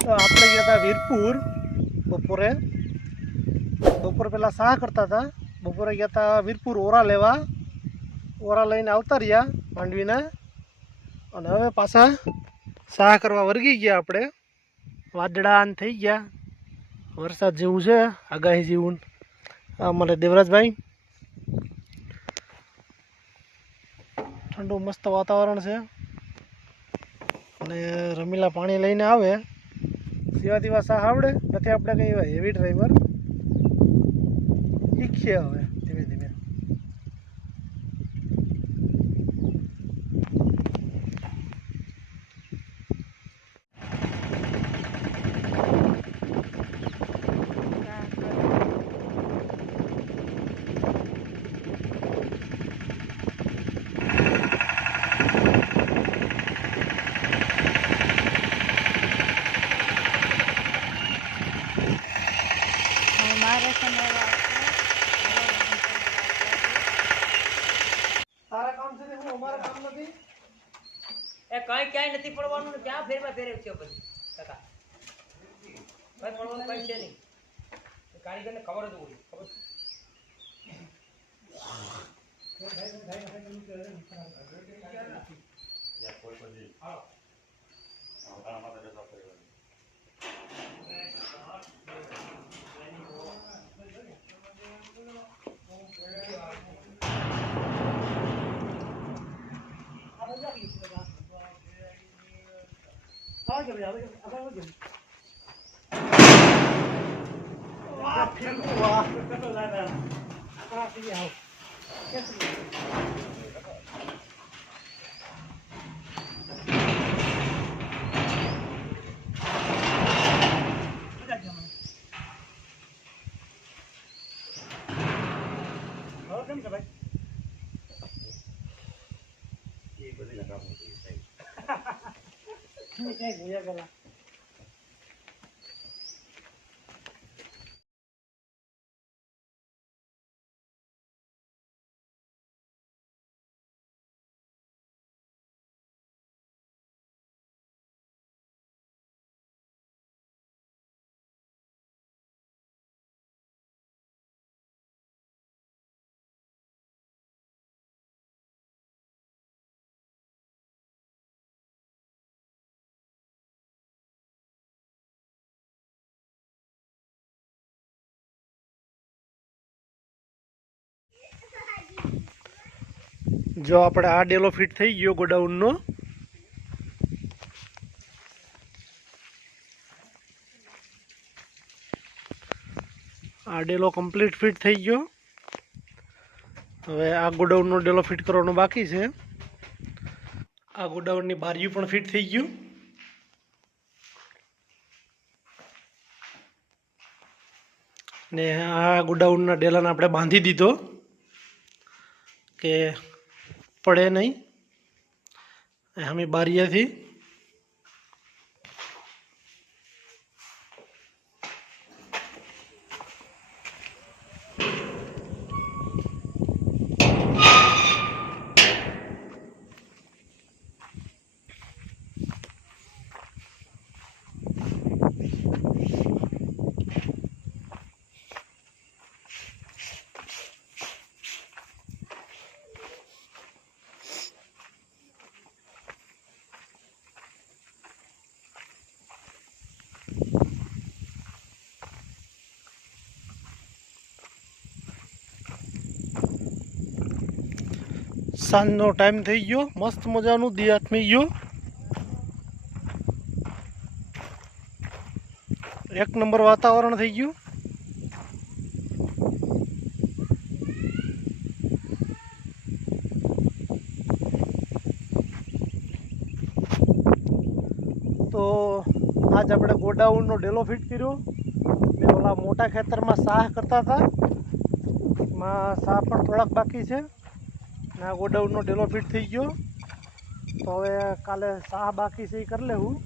तो આપણે ગયા હતા વીરપુર બપોરે પહેલા સાહ કરતા હતા। બપોરે ગયા હતા વીરપુર ઓરા લેવા, ઓરા લઈને આવતા રહ્યા માંડવીને, અને હવે પાછા સાહ કરવા વર્ગી ગયા। આપણે વાદળાન થઈ ગયા, વરસાદ જેવું છે, આગાહી જેવું। અમારે દેવરાજભાઈ ઠંડુ મસ્ત વાતાવરણ છે, અને રમીલા પાણી લઈને આવે। સેવા દીવા સાહ આવડે નથી, આપણે કંઈ એવા હેવી ડ્રાઈવર શીખીએ હવે ધીમે ધીમે। તારા કામ છે હું અમારા કામ નથી એ કઈ ક્યાંય નથી પડવાનું ને ક્યાં ફેરવા ફેરવ છે પછી કાકા કઈ પડવાનું કઈ છે નહીં, કારીગરને ખબર જ હોય, ખબર જો આપણે આ ડેલો ફિટ થઈ ગયો ગોડાઉનનો। આ ડેલો કમ્પ્લીટ ફિટ થઈ ગયો। હવે આ ગોડાઉનનો ડેલો ફિટ કરવાનો બાકી છે। આ ગોડાઉનની બારીઓ પણ ફિટ થઈ ગયું, ને આ ગોડાઉનના ડેલાને આપણે બાંધી દીધો કે પડે નહીં, અમે બારીયાથી સાંજનો ટાઈમ થઈ ગયો, મસ્ત મજાનું દી આથમી ગયો, એક નંબર વાતાવરણ થઈ ગયું। તો આજ આપણે ગોડાઉનનો ડેલો ફિટ કર્યો, ને ઓલા મોટા ખેતરમાં સાહ કરતા હતા, એમાં સાહ પણ થોડાક બાકી છે, ને આ ગોડાઉનનો ડેલો ફિટ થઈ ગયો। તો હવે કાલે સાહ બાકી છે એ કરી લેવું।